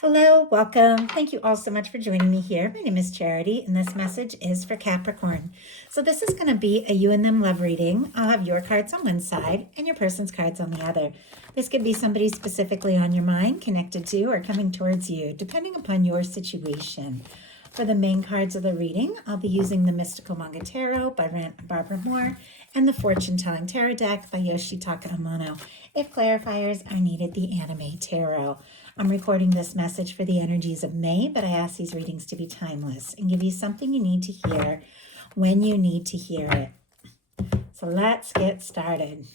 Hello, welcome. Thank you all so much for joining me here. My name is Charity, and this message is for Capricorn. So this is going to be a you and them love reading. I'll have your cards on one side and your person's cards on the other. This could be somebody specifically on your mind, connected to, or coming towards you, depending upon your situation. For the main cards of the reading, I'll be using the Mystical Manga Tarot by Rann and Barbara Moore and the Fortune Telling Tarot deck by Yoshitaka Amano. If clarifiers are needed, the Anime Tarot. I'm recording this message for the energies of May, but I ask these readings to be timeless and give you something you need to hear when you need to hear it. So let's get started.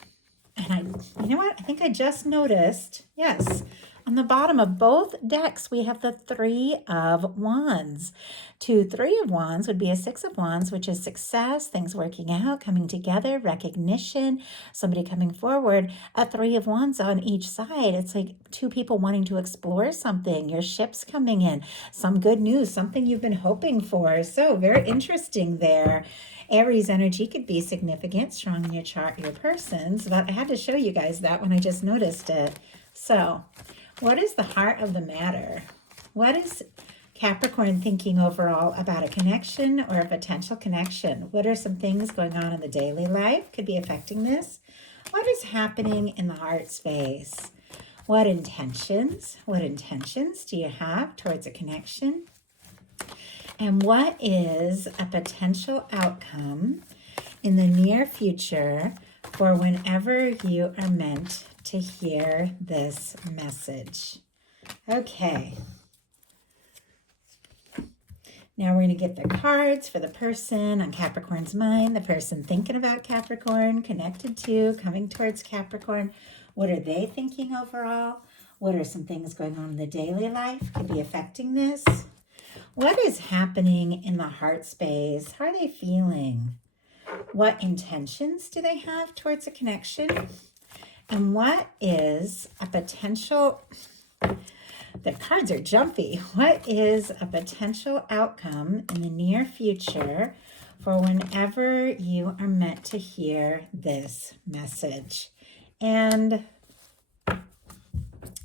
And you know what? I think I just noticed, yes, on the bottom of both decks, we have the Three of Wands. Three of Wands would be a Six of Wands, which is success, things working out, coming together, recognition, somebody coming forward. A Three of Wands on each side. It's like two people wanting to explore something. Your ship's coming in. Some good news, something you've been hoping for. So very interesting there. Aries energy could be significant, strong in your chart, your person's, but I had to show you guys that when I just noticed it. So, what is the heart of the matter? What is Capricorn thinking overall about a connection or a potential connection? What are some things going on in the daily life could be affecting this? What is happening in the heart space? What intentions do you have towards a connection? And what is a potential outcome in the near future for whenever you are meant to hear this message? Okay. Now we're going to get the cards for the person on Capricorn's mind, the person thinking about Capricorn, connected to, coming towards Capricorn. What are they thinking overall? What are some things going on in the daily life could be affecting this? What is happening in the heart space? How are they feeling? What intentions do they have towards a connection? And what is a potential, the cards are jumpy. What is a potential outcome in the near future for whenever you are meant to hear this message? And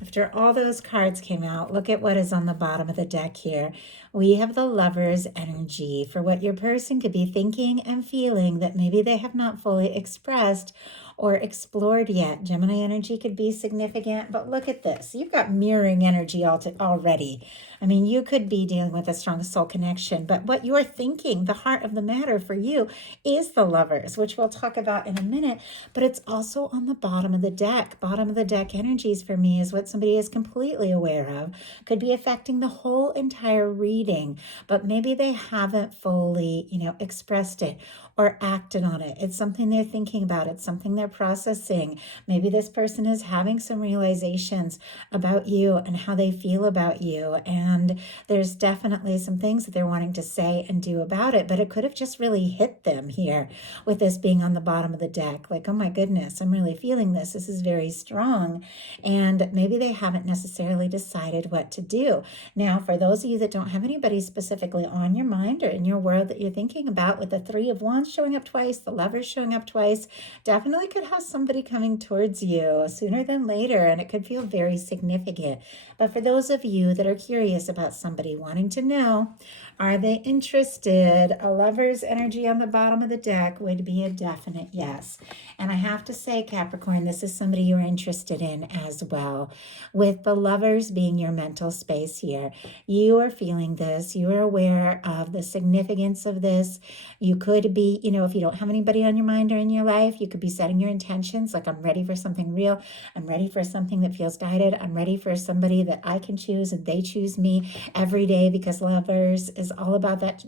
after all those cards came out, look at what is on the bottom of the deck here. We have the Lover's energy for what your person could be thinking and feeling that maybe they have not fully expressed or explored yet. Gemini energy could be significant, but look at this. You've got mirroring energy already. I mean, you could be dealing with a strong soul connection, but what you're thinking, the heart of the matter for you, is the Lovers, which we'll talk about in a minute, but it's also on the bottom of the deck. Bottom of the deck energies for me is what somebody is completely aware of, could be affecting the whole entire reading, but maybe they haven't fully, expressed it or acted on it. It's something they're thinking about. It's something they're processing. Maybe this person is having some realizations about you and how they feel about you. And there's definitely some things that they're wanting to say and do about it, but it could have just really hit them here with this being on the bottom of the deck. Like, oh my goodness, I'm really feeling this. This is very strong. And maybe they haven't necessarily decided what to do. Now, for those of you that don't have anybody specifically on your mind or in your world that you're thinking about, with the Three of Wands showing up twice, the Lovers showing up twice, definitely could have somebody coming towards you sooner than later, and it could feel very significant. But for those of you that are curious about somebody, wanting to know, are they interested? A Lover's energy on the bottom of the deck would be a definite yes. And I have to say, Capricorn, this is somebody you're interested in as well. With the Lovers being your mental space here, you are feeling this. You are aware of the significance of this. You could be, if you don't have anybody on your mind or in your life, you could be setting your intentions like, I'm ready for something real. I'm ready for something that feels guided. I'm ready for somebody that I can choose and they choose me every day, because Lovers is all about that,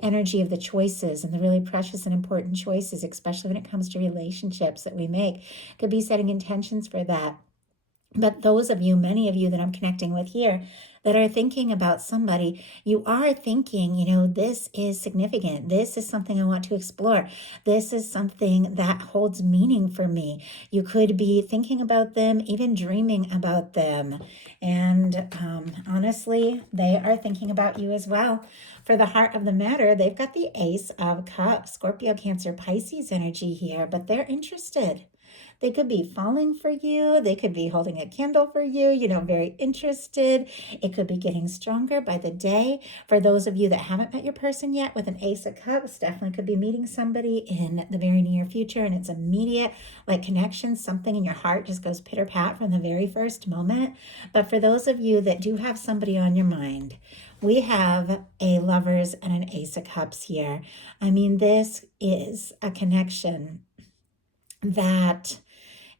energy of the choices and the really precious and important choices, especially when it comes to relationships that we make. Could be setting intentions for that. But those of you, many of you that I'm connecting with here, that are thinking about somebody, you are thinking, this is significant. This is something I want to explore. This is something that holds meaning for me. You could be thinking about them, even dreaming about them. And honestly, they are thinking about you as well. For the heart of the matter, they've got the Ace of Cups, Scorpio, Cancer, Pisces energy here, but they're interested. They could be falling for you. They could be holding a candle for you, very interested. It could be getting stronger by the day. For those of you that haven't met your person yet, with an Ace of Cups, definitely could be meeting somebody in the very near future, and it's immediate, like connection. Something in your heart just goes pitter pat from the very first moment. But for those of you that do have somebody on your mind, we have a Lovers and an Ace of Cups here. I mean, this is a connection that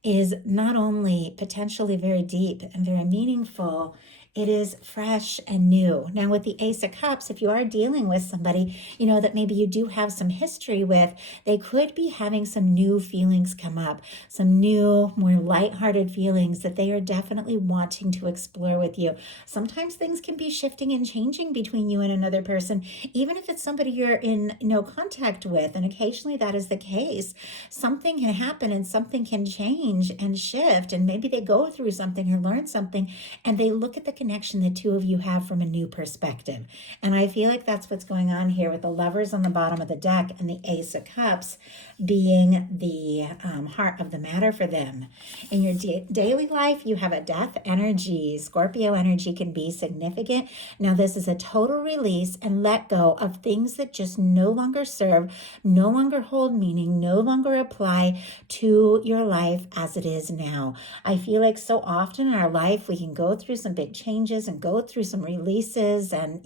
is not only potentially very deep and very meaningful, it is fresh and new. Now, with the Ace of Cups, if you are dealing with somebody, that maybe you do have some history with, they could be having some new feelings come up, some new, more lighthearted feelings that they are definitely wanting to explore with you. Sometimes things can be shifting and changing between you and another person, even if it's somebody you're in no contact with. And occasionally that is the case. Something can happen and something can change and shift. And maybe they go through something or learn something, and they look at the connection the two of you have from a new perspective. And I feel like that's what's going on here with the Lovers on the bottom of the deck and the Ace of Cups being the heart of the matter for them. In your daily life, you have a Death energy. Scorpio energy can be significant. Now, this is a total release and let go of things that just no longer serve, no longer hold meaning, no longer apply to your life as it is now. I feel like so often in our life, we can go through some big changes and go through some releases, and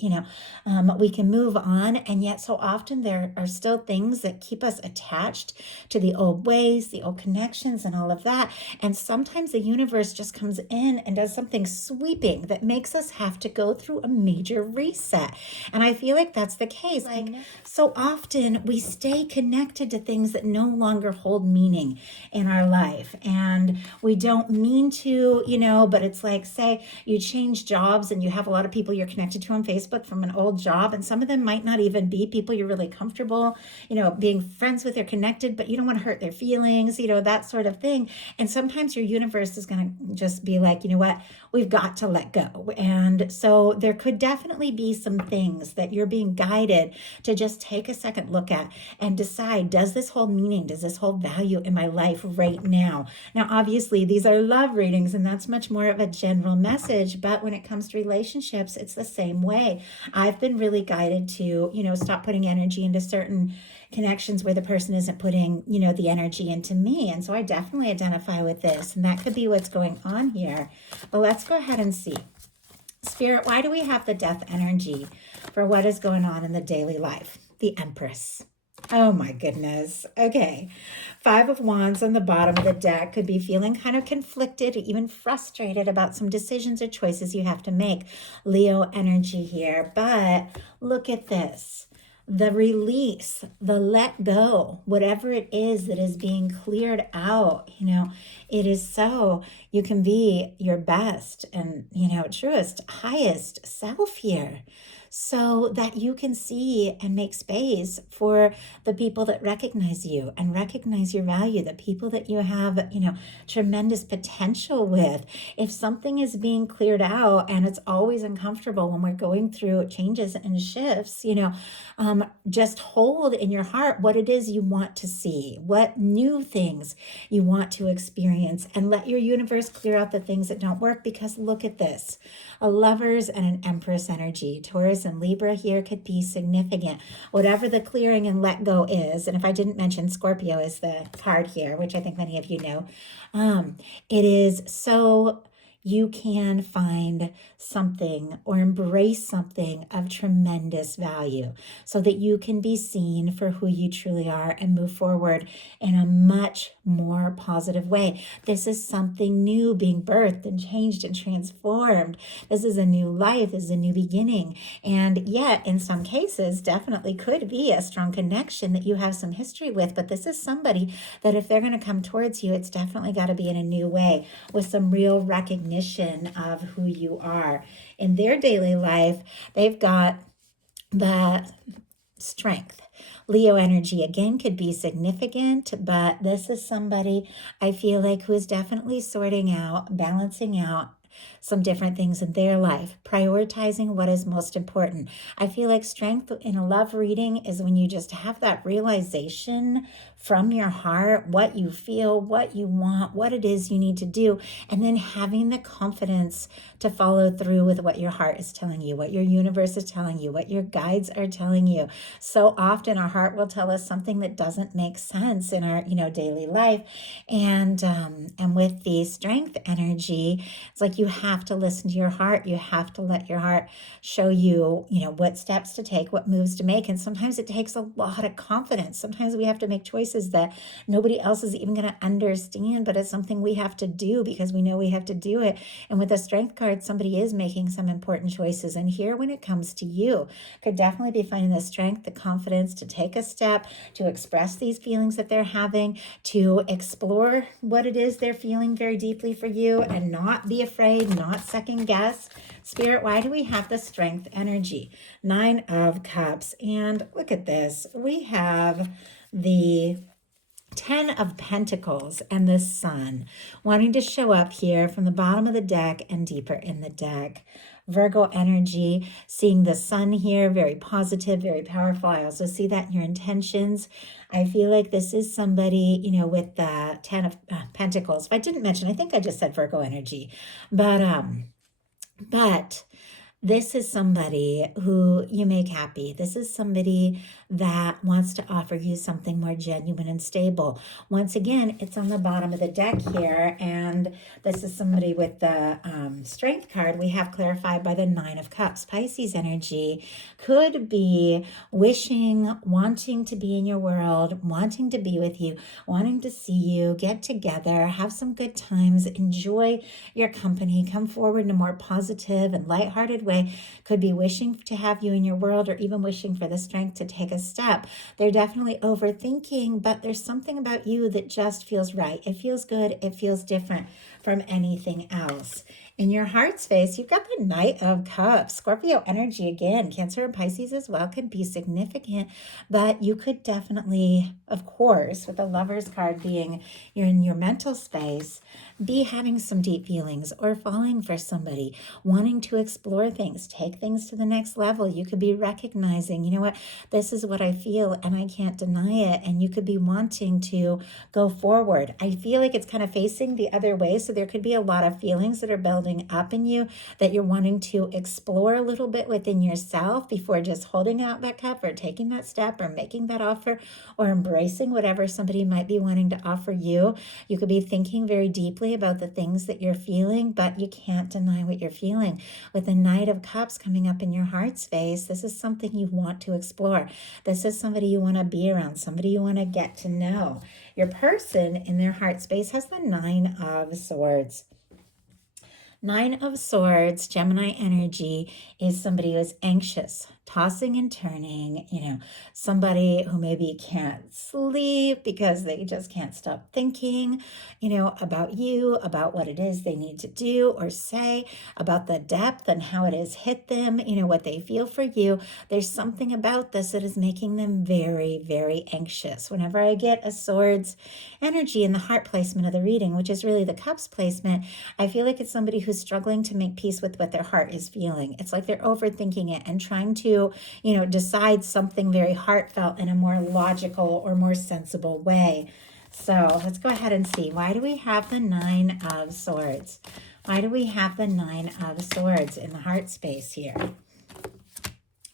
we can move on, and yet so often there are still things that keep us attached to the old ways, the old connections, and all of that. And sometimes the universe just comes in and does something sweeping that makes us have to go through a major reset. And I feel like that's the case. Like, so often we stay connected to things that no longer hold meaning in our life, and we don't mean to, but it's like, say you change jobs and you have a lot of people you're connected to on Facebook from an old job, and some of them might not even be people you're really comfortable, being friends with or connected, but you don't want to hurt their feelings, that sort of thing. And sometimes your universe is going to just be like, you know what, we've got to let go. And so there could definitely be some things that you're being guided to just take a second look at and decide, does this hold meaning? Does this hold value in my life right now? Now, obviously, these are love readings, and that's much more of a general message. But when it comes to relationships, it's the same way. I've been really guided to, stop putting energy into certain connections where the person isn't putting, the energy into me. And so I definitely identify with this, and that could be what's going on here. But let's go ahead and see. Spirit, why do we have the Death energy for what is going on in the daily life? The Empress. Oh my goodness. Okay. 5 of Wands on the bottom of the deck could be feeling kind of conflicted or even frustrated about some decisions or choices you have to make. Leo energy here. But look at this. The release, the let go, whatever it is that is being cleared out, it is so you can be your best and, truest, highest self here, so that you can see and make space for the people that recognize you and recognize your value, the people that you have, tremendous potential with. If something is being cleared out, and it's always uncomfortable when we're going through changes and shifts, just hold in your heart what it is you want to see, what new things you want to experience, and let your universe clear out the things that don't work. Because look at this, a Lovers and an Empress energy. Taurus and Libra here could be significant. Whatever the clearing and let go is, and if I didn't mention, Scorpio is the card here, which I think many of you know, it is so you can find something or embrace something of tremendous value so that you can be seen for who you truly are and move forward in a much more positive way. This is something new being birthed and changed and transformed. This is a new life, this is a new beginning. And yet, in some cases, definitely could be a strong connection that you have some history with. But this is somebody that if they're going to come towards you, it's definitely got to be in a new way with some real recognition of who you are. In their daily life, they've got the Strength. Leo energy again could be significant, but this is somebody I feel like who is definitely sorting out, balancing out some different things in their life, prioritizing what is most important. I feel like strength in a love reading is when you just have that realization from your heart, what you feel, what you want, what it is you need to do, and then having the confidence to follow through with what your heart is telling you, what your universe is telling you, what your guides are telling you. So often our heart will tell us something that doesn't make sense in our, daily life. And with the strength energy, it's like you have to listen to your heart. You have to let your heart show you, what steps to take, what moves to make. And sometimes it takes a lot of confidence. Sometimes we have to make choices that nobody else is even going to understand, but it's something we have to do because we know we have to do it. And with the strength card, somebody is making some important choices. And here, when it comes to you, could definitely be finding the strength, the confidence to take a step, to express these feelings that they're having, to explore what it is they're feeling very deeply for you, and not be afraid, not second guess. Spirit, why do we have the strength energy? 9 of Cups. And look at this. We have the 10 of Pentacles and the Sun wanting to show up here from the bottom of the deck and deeper in the deck. Virgo energy, seeing the Sun here, very positive, very powerful. I also see that in your intentions. I feel like this is somebody, with the 10 of Pentacles. If I didn't mention, I think I just said Virgo energy, but this is somebody who you make happy. This is somebody that wants to offer you something more genuine and stable. Once again, it's on the bottom of the deck here, and this is somebody with the strength card we have clarified by the 9 of Cups. Pisces energy could be wishing, wanting to be in your world, wanting to be with you, wanting to see you, get together, have some good times, enjoy your company, come forward in a more positive and lighthearted way. Could be wishing to have you in your world, or even wishing for the strength to take a step. They're definitely overthinking, but there's something about you that just feels right. It feels good. It feels different from anything else. In your heart space, you've got the Knight of Cups. Scorpio energy again. Cancer and Pisces as well could be significant, but you could definitely, of course, with the Lover's card being you're in your mental space, be having some deep feelings or falling for somebody, wanting to explore things, take things to the next level. You could be recognizing, what, this is what I feel and I can't deny it. And you could be wanting to go forward. I feel like it's kind of facing the other way. So there could be a lot of feelings that are building up in you that you're wanting to explore a little bit within yourself before just holding out that cup or taking that step or making that offer or embracing whatever somebody might be wanting to offer you. You could be thinking very deeply about the things that you're feeling, but you can't deny what you're feeling. With the Knight of Cups coming up in your heart space, this is something you want to explore. This is somebody you want to be around, somebody you want to get to know. Your person in their heart space has the 9 of Swords. 9 of Swords, Gemini energy, is somebody who is anxious, tossing and turning, somebody who maybe can't sleep because they just can't stop thinking, about you, about what it is they need to do or say, about the depth and how it has hit them, what they feel for you. There's something about this that is making them very, very anxious. Whenever I get a Swords energy in the heart placement of the reading, which is really the Cups placement, I feel like it's somebody who's struggling to make peace with what their heart is feeling. It's like they're overthinking it and trying to, decide something very heartfelt in a more logical or more sensible way. So let's go ahead and see. Why do we have the 9 of Swords? Why do we have the 9 of Swords in the heart space here?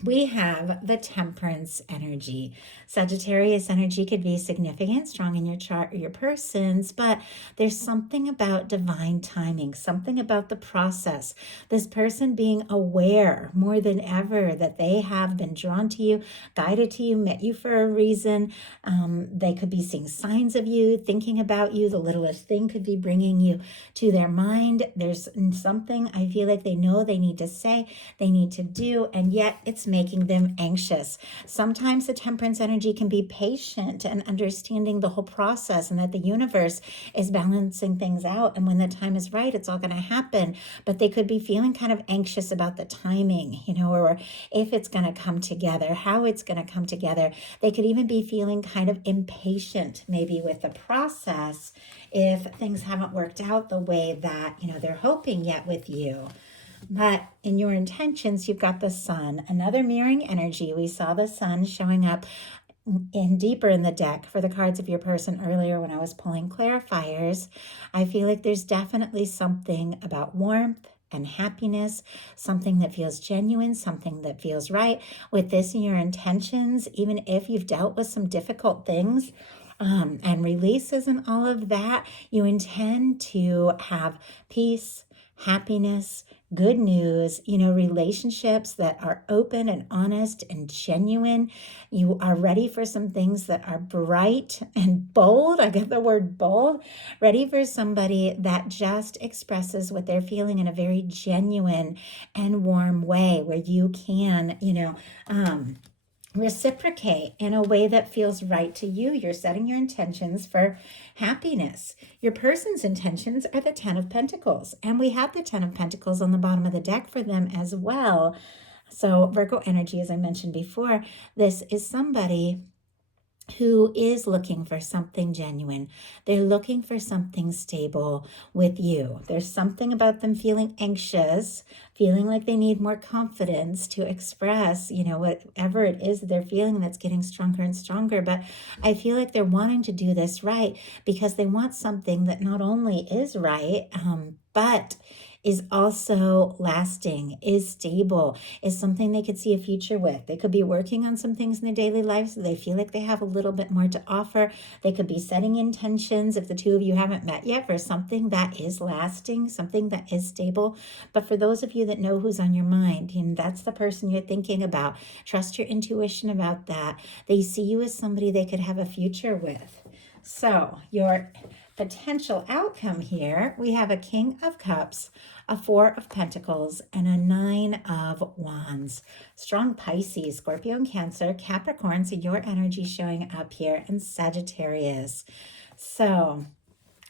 We have the Temperance energy. Sagittarius energy could be significant, strong in your chart or your person's, but there's something about divine timing, something about the process. This person being aware more than ever that they have been drawn to you, guided to you, met you for a reason. They could be seeing signs of you, thinking about you. The littlest thing could be bringing you to their mind. There's something I feel like they know they need to say, they need to do, and yet it's making them anxious. Sometimes the temperance energy can be patient and understanding the whole process, and that the universe is balancing things out. And when the time is right, it's all going to happen. But they could be feeling kind of anxious about the timing, or if it's going to come together, how it's going to come together. They could even be feeling kind of impatient maybe with the process if things haven't worked out the way that, they're hoping yet with you. But in your intentions, you've got the sun, another mirroring energy. We saw the sun showing up deeper in the deck for the cards of your person earlier when I was pulling clarifiers. I feel like there's definitely something about warmth and happiness, something that feels genuine, something that feels right. With this in your intentions, even if you've dealt with some difficult things, and releases and all of that, you intend to have peace, happiness, good news, relationships that are open and honest and genuine. You are ready for some things that are bright and bold. I get the word bold. Ready for somebody that just expresses what they're feeling in a very genuine and warm way, where you can, reciprocate in a way that feels right to you. You're setting your intentions for happiness. Your person's intentions are the 10 of Pentacles, and we have the 10 of Pentacles on the bottom of the deck for them as well. So Virgo energy, as I mentioned before, this is somebody who is looking for something genuine. They're looking for something stable with you. There's something about them feeling anxious, feeling like they need more confidence to express, whatever it is that they're feeling, that's getting stronger and stronger. But I feel like they're wanting to do this right because they want something that not only is right, but is also lasting, is stable, is something they could see a future with. They could be working on some things in their daily life so they feel like they have a little bit more to offer. They could be setting intentions, if the two of you haven't met yet, for something that is lasting, something that is stable. But for those of you that know who's on your mind, that's the person you're thinking about. Trust your intuition about that. They see you as somebody they could have a future with. So your potential outcome here, we have a King of Cups, a 4 of Pentacles, and a 9 of Wands. Strong Pisces, Scorpio and Cancer, Capricorn, so your energy showing up here, and Sagittarius. So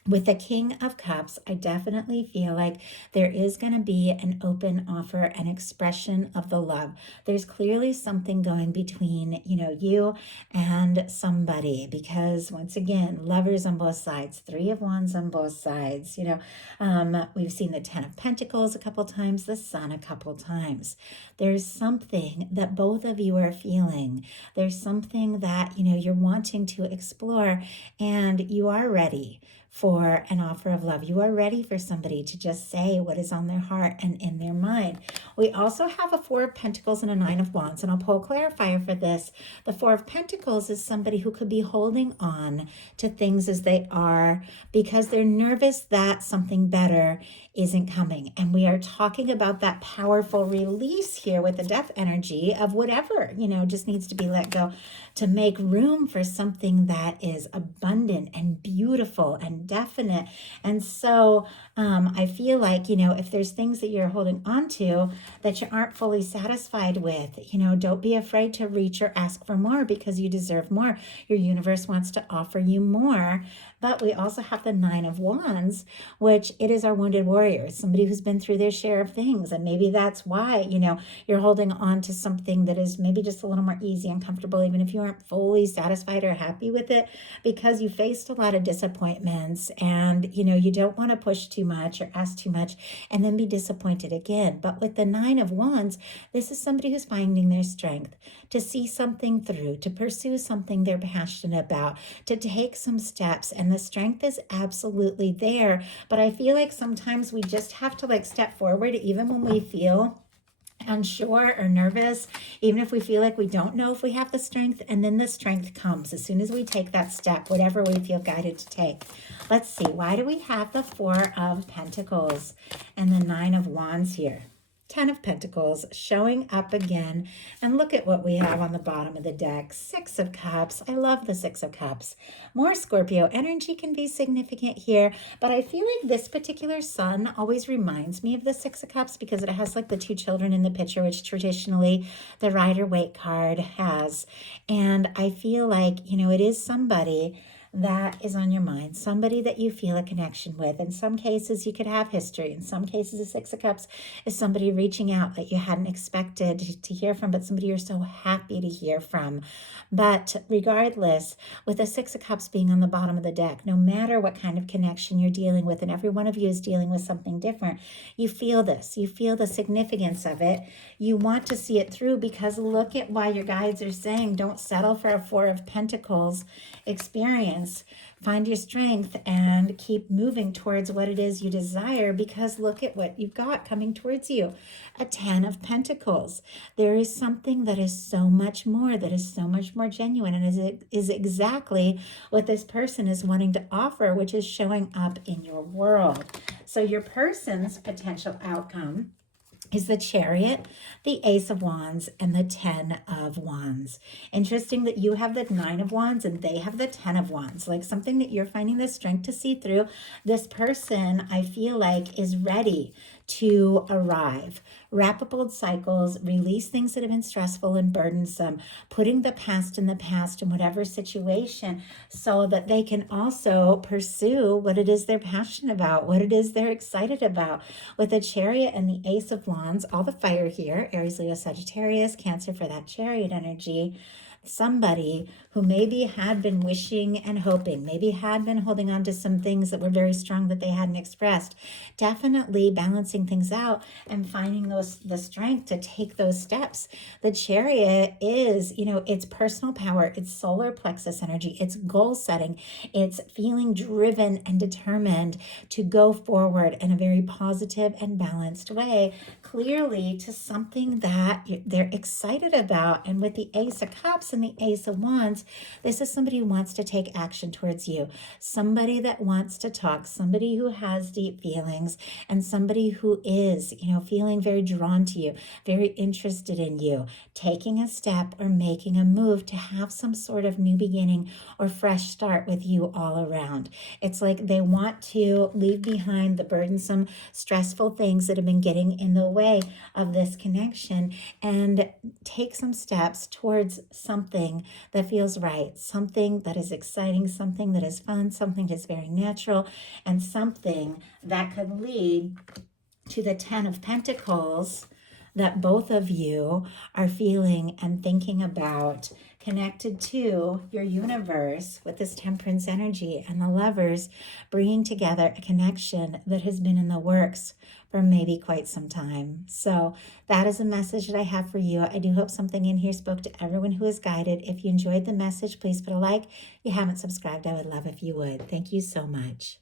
with the King of Cups, I definitely feel like there is going to be an open offer, an expression of the love. There's clearly something going between, you and somebody, because once again, lovers on both sides, 3 of Wands on both sides, we've seen the 10 of Pentacles a couple times, the Sun a couple times. There's something that both of you are feeling. There's something that, you're wanting to explore, and you are ready for an offer of love. You are ready for somebody to just say what is on their heart and in their mind. We also have a 4 of Pentacles and a 9 of Wands, and I'll pull a clarifier for this. The 4 of Pentacles is somebody who could be holding on to things as they are because they're nervous that something better isn't coming. And we are talking about that powerful release here with the death energy of whatever, just needs to be let go to make room for something that is abundant and beautiful and definite. And so I feel like, if there's things that you're holding on to that you aren't fully satisfied with, don't be afraid to reach or ask for more, because you deserve more. Your universe wants to offer you more. But we also have the 9 of Wands, which it is our wounded warrior. It's somebody who's been through their share of things. And maybe that's why, you're holding on to something that is maybe just a little more easy and comfortable, even if you aren't fully satisfied or happy with it, because you faced a lot of disappointments, and, you don't want to push too much or ask too much and then be disappointed again. But with the 9 of Wands, this is somebody who's finding their strength to see something through, to pursue something they're passionate about, to take some steps. And the strength is absolutely there. But I feel like sometimes we just have to step forward, even when we feel unsure or nervous, even if we feel like we don't know if we have the strength, and then the strength comes as soon as we take that step, whatever we feel guided to take. Let's see, why do we have the 4 of Pentacles and the 9 of Wands here? Ten of Pentacles showing up again. And look at what we have on the bottom of the deck. Six of Cups. I love the Six of Cups. More Scorpio energy can be significant here, but I feel like this particular sun always reminds me of the Six of Cups because it has like the two children in the picture, which traditionally the Rider-Waite card has. And I feel like, it is somebody that is on your mind, somebody that you feel a connection with. In some cases, you could have history. In some cases, the Six of Cups is somebody reaching out that you hadn't expected to hear from, but somebody you're so happy to hear from. But regardless, with the Six of Cups being on the bottom of the deck, no matter what kind of connection you're dealing with, and every one of you is dealing with something different, you feel this. You feel the significance of it. You want to see it through because look at why your guides are saying don't settle for a Four of Pentacles experience. Find your strength and keep moving towards what it is you desire because look at what you've got coming towards you. A Ten of Pentacles. There is something that is so much more, that is so much more genuine and is exactly what this person is wanting to offer, which is showing up in your world. So your person's potential outcome is the Chariot, the Ace of Wands, and the Ten of Wands. Interesting that you have the Nine of Wands and they have the Ten of Wands, like something that you're finding the strength to see through. This person, I feel like, is ready to arrive. Wrap up old cycles, release things that have been stressful and burdensome, putting the past in the past in whatever situation so that they can also pursue what it is they're passionate about, what it is they're excited about. With the Chariot and the Ace of Wands, all the fire here, Aries, Leo, Sagittarius, Cancer for that Chariot energy. Somebody who maybe had been wishing and hoping, maybe had been holding on to some things that were very strong that they hadn't expressed, definitely balancing things out and finding the strength to take those steps. The Chariot is, it's personal power, it's solar plexus energy, it's goal setting, it's feeling driven and determined to go forward in a very positive and balanced way, clearly to something that they're excited about. And with the Ace of Cups and the Ace of Wands, this is somebody who wants to take action towards you, somebody that wants to talk, somebody who has deep feelings, and somebody who is, feeling very drawn to you, very interested in you, taking a step or making a move to have some sort of new beginning or fresh start with you all around. It's like they want to leave behind the burdensome, stressful things that have been getting in the way of this connection and take some steps towards something that feels right, something that is exciting, something that is fun, something that's very natural, and something that could lead to the Ten of Pentacles that both of you are feeling and thinking about, connected to your universe with this Temperance energy and the Lovers bringing together a connection that has been in the works for maybe quite some time. So that is a message that I have for you. I do hope something in here spoke to everyone who is guided. If you enjoyed the message, please put a like. If you haven't subscribed, I would love if you would. Thank you so much.